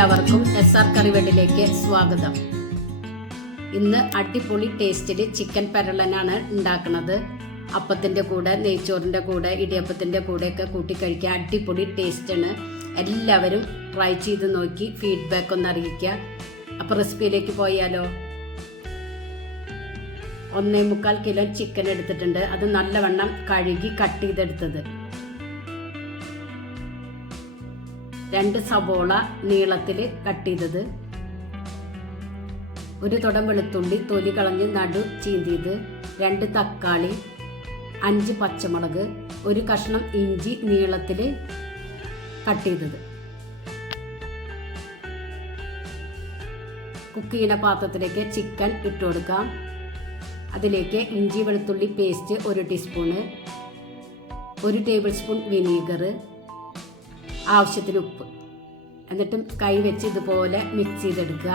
എല്ലാവർക്കും SR കറിവെട്ടിലേക്ക് സ്വാഗതം. ഇന്ന് അടിപൊളി ടേസ്റ്റിൽ ചിക്കൻ പരളനാണ് ഉണ്ടാക്കുന്നത്. അപ്പത്തിൻ്റെ കൂടെ, നെയ്ച്ചോറിൻ്റെ കൂടെ, ഇടിയപ്പത്തിൻ്റെ കൂടെയൊക്കെ കൂട്ടി കഴിക്കാൻ അടിപൊളി ടേസ്റ്റാണ്. എല്ലാവരും ട്രൈ ചെയ്ത് നോക്കി ഫീഡ്ബാക്ക് ഒന്ന് അറിയിക്കുക. അപ്പോൾ റെസിപ്പിയിലേക്ക് പോയാലോ. 1.25 കിലോ ചിക്കൻ എടുത്തിട്ടുണ്ട്. അത് നല്ലവണ്ണം കഴുകി കട്ട് ചെയ്തെടുത്തത്. 2 സവോള നീളത്തിൽ കട്ട് ചെയ്തത്, 1 തുടം വെളുത്തുള്ളി തൊലി കളഞ്ഞ് നടു ചീന്തിയത്, 2 തക്കാളി, 5 പച്ചമുളക്, 1 കഷ്ണം ഇഞ്ചി നീളത്തിൽ കട്ട് ചെയ്തത്. കുക്ക് ചെയ്യുന്ന പാത്രത്തിലേക്ക് ചിക്കൻ ഇട്ട് കൊടുക്കാം. അതിലേക്ക് ഇഞ്ചി വെളുത്തുള്ളി paste 1 teaspoon, 1 table spoon vinegar, ആവശ്യത്തിന് ഉപ്പ്. എന്നിട്ട് കൈ വെച്ച് ഇതുപോലെ മിക്സ് ചെയ്തെടുക്കുക.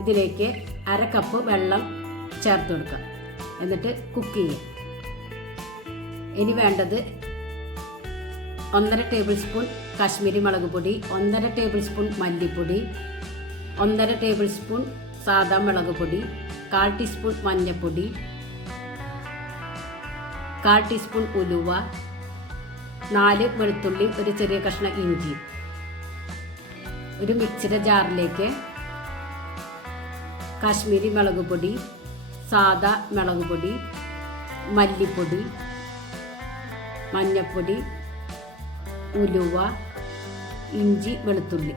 ഇതിലേക്ക് 1/2 കപ്പ് വെള്ളം ചേർത്ത് കൊടുക്കുക. എന്നിട്ട് കുക്ക് ചെയ്യുക. ഇനി വേണ്ടത് 1.5 ടേബിൾ സ്പൂൺ കാശ്മീരി മുളക് പൊടി, 1.5 ടേബിൾ സ്പൂൺ മല്ലിപ്പൊടി, 1.5 ടേബിൾ സ്പൂൺ സാദാ മുളക് പൊടി, 1/4 ടീസ്പൂൺ മഞ്ഞൾപ്പൊടി, 1/4 ടീസ്പൂൺ ഉലുവ, 4 വെളുത്തുള്ളി, 1 ചെറിയ കഷ്ണം ഇഞ്ചി. ഒരു മിക്സിയുടെ ജാറിലേക്ക് കാശ്മീരി മുളക് പൊടി, സാദാ മുളക് പൊടി, മല്ലിപ്പൊടി, മഞ്ഞൾപ്പൊടി, ഉലുവ, ഇഞ്ചി, വെളുത്തുള്ളി,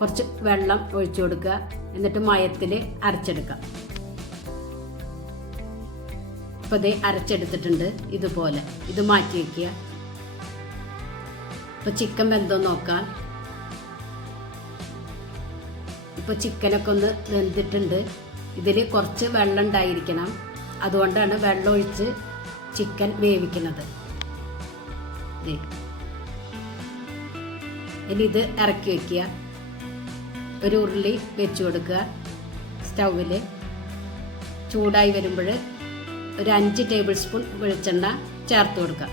കുറച്ച് വെള്ളം ഒഴിച്ചു കൊടുക്കുക. എന്നിട്ട് മയത്തിൽ അരച്ചെടുക്കുക. ഇപ്പോൾ ഇത് അരച്ചെടുത്തിട്ടുണ്ട്. ഇതുപോലെ ഇത് മാറ്റി വയ്ക്കുക. ഇപ്പോൾ ചിക്കൻ വെന്തോ നോക്കാം. ഇപ്പോൾ ചിക്കനൊക്കെ ഒന്ന് വെന്തിട്ടുണ്ട്. ഇതിൽ കുറച്ച് വെള്ളം ഉണ്ടായിരിക്കണം. അതുകൊണ്ടാണ് വെള്ളം ഒഴിച്ച് ചിക്കൻ വേവിക്കുന്നത്. ഇനി ഇത് ഇറക്കി വയ്ക്കുക. ഒരു ഉരുളി വെച്ച് കൊടുക്കുക. സ്റ്റൗവിൽ ചൂടായി വരുമ്പോൾ ഒരു 5 ടേബിൾ സ്പൂൺ വെളിച്ചെണ്ണ ചേർത്ത് കൊടുക്കുക.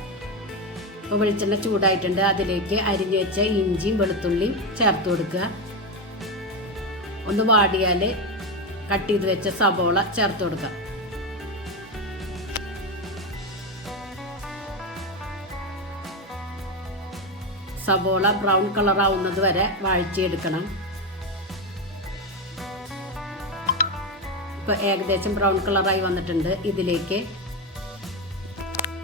അപ്പോൾ വെളിച്ചെണ്ണ ചൂടായിട്ടുണ്ട്. അതിലേക്ക് അരിഞ്ഞു വെച്ച ഇഞ്ചിയും വെളുത്തുള്ളിയും ചേർത്ത് കൊടുക്കുക. ഒന്ന് വാടിയാൽ കട്ട് ചെയ്ത് വെച്ച സവോള ചേർത്ത് കൊടുക്കുക. സവോള ബ്രൗൺ കളർ ആവുന്നത് വരെ വഴറ്റിയെടുക്കണം. ഇപ്പോൾ ഏകദേശം ബ്രൗൺ കളറായി വന്നിട്ടുണ്ട്. ഇതിലേക്ക്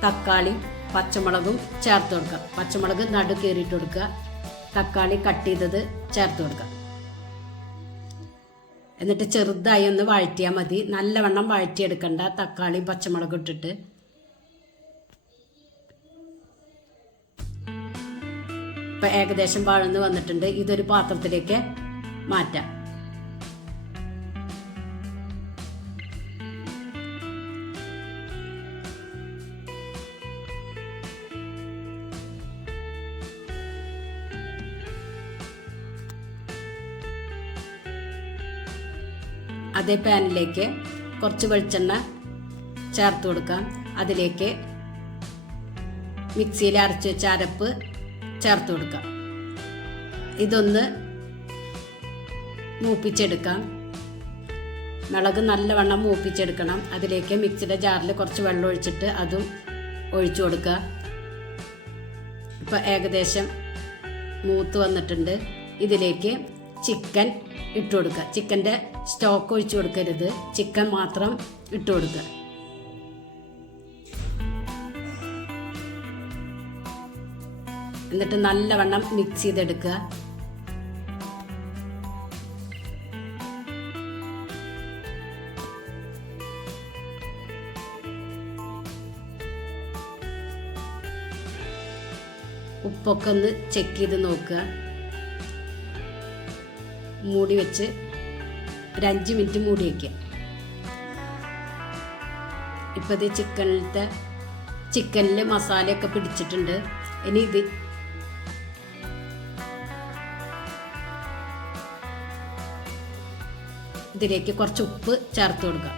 തക്കാളി, പച്ചമുളകും ചേർത്ത് കൊടുക്കുക. പച്ചമുളക് നടു കീറിയിട്ട് കൊടുക്കുക. തക്കാളി കട്ട് ചെയ്തത് ചേർത്ത് കൊടുക്കുക. എന്നിട്ട് ചെറുതായി ഒന്ന് വഴറ്റിയാൽ മതി. നല്ലവണ്ണം വഴറ്റിയെടുക്കണ്ട. തക്കാളി പച്ചമുളക് ഇട്ടിട്ട് ഇപ്പം ഏകദേശം വഴന്ന് വന്നിട്ടുണ്ട്. ഇതൊരു പാത്രത്തിലേക്ക് മാറ്റാം. അതേ പാനിലേക്ക് കുറച്ച് വെളിച്ചെണ്ണ ചേർത്ത് കൊടുക്കാം. അതിലേക്ക് മിക്സിയിൽ അരച്ച് വെച്ച അരപ്പ് ചേർത്ത് കൊടുക്കാം. ഇതൊന്ന് മൂപ്പിച്ചെടുക്കാം. മുളക് നല്ലവണ്ണം മൂപ്പിച്ചെടുക്കണം. അതിലേക്ക് മിക്സിയുടെ ജാറിൽ കുറച്ച് വെള്ളം ഒഴിച്ചിട്ട് അതും ഒഴിച്ചു കൊടുക്കുക. ഇപ്പോൾ ഏകദേശം മൂത്ത് വന്നിട്ടുണ്ട്. ഇതിലേക്ക് ചിക്കൻ ഇട്ട് കൊടുക്കുക. ചിക്കൻ്റെ സ്റ്റോക്ക് ഒഴിച്ചു കൊടുക്കരുത്. ചിക്കൻ മാത്രം ഇട്ട് കൊടുക്കുക. എന്നിട്ട് നല്ലവണ്ണം മിക്സ് ചെയ്തെടുക്കുക. ഉപ്പൊക്കെ ഒന്ന് ചെക്ക് ചെയ്ത് നോക്കുക. മൂടി വെച്ച് ഒരു 5 മിനിറ്റ് മൂടി വയ്ക്കുക. ഇപ്പോൾ ഇത് ചിക്കനിൽ മസാലയൊക്കെ പിടിച്ചിട്ടുണ്ട്. ഇനി ഇതിലേക്ക് കുറച്ച് ഉപ്പ് ചേർത്ത് കൊടുക്കുക.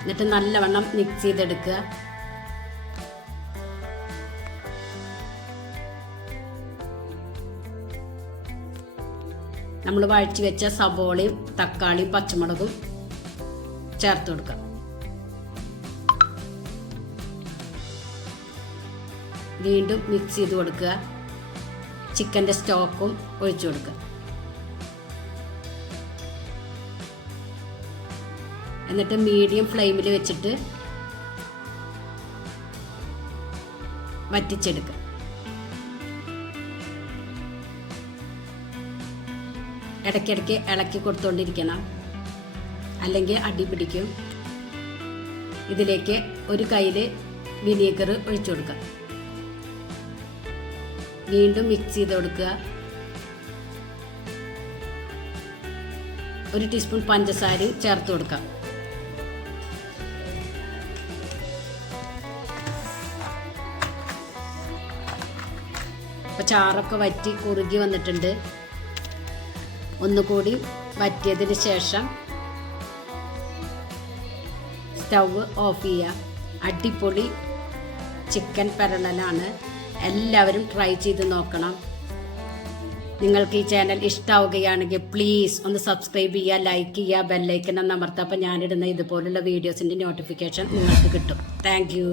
എന്നിട്ട് നല്ലവണ്ണം മിക്സ് ചെയ്തെടുക്കുക. നമ്മൾ വഴറ്റി വെച്ച സബോളയും തക്കാളിയും പച്ചമുളകും ചേർത്ത് കൊടുക്കാം. വീണ്ടും മിക്സ് ചെയ്ത് കൊടുക്കുക. ചിക്കൻ്റെ സ്റ്റോക്കും ഒഴിച്ചു കൊടുക്കുക. എന്നിട്ട് മീഡിയം ഫ്ലെയിമിൽ വെച്ചിട്ട് വറ്റിച്ചെടുക്കുക. ഇടയ്ക്കിടയ്ക്ക് ഇളക്കി കൊടുത്തുകൊണ്ടിരിക്കണം, അല്ലെങ്കിൽ അടി പിടിക്കും. ഇതിലേക്ക് ഒരു കയ്യിൽ വിനീഗർ ഒഴിച്ചു കൊടുക്കുക. വീണ്ടും മിക്സ് ചെയ്ത് കൊടുക്കുക. 1 ടീസ്പൂൺ പഞ്ചസാരയും ചേർത്ത് കൊടുക്കാം. അപ്പോൾ ചാറൊക്കെ വറ്റി കുറുകി വന്നിട്ടുണ്ട്. ഒന്നുകൂടി വറ്റിയതിന് ശേഷം സ്റ്റവ് ഓഫ് ചെയ്യുക. അടിപൊളി ചിക്കൻ പെരളനാണ്. എല്ലാവരും ട്രൈ ചെയ്ത് നോക്കണം. നിങ്ങൾക്ക് ഈ ചാനൽ ഇഷ്ടമാവുകയാണെങ്കിൽ പ്ലീസ് ഒന്ന് സബ്സ്ക്രൈബ് ചെയ്യുക, ലൈക്ക് ചെയ്യുക, ബെല്ലൈക്കൺ ഒന്ന് അമർത്തുക. അപ്പോൾ ഞാനിടുന്ന ഇതുപോലുള്ള വീഡിയോസിൻ്റെ നോട്ടിഫിക്കേഷൻ നിങ്ങൾക്ക് കിട്ടും. Thank you.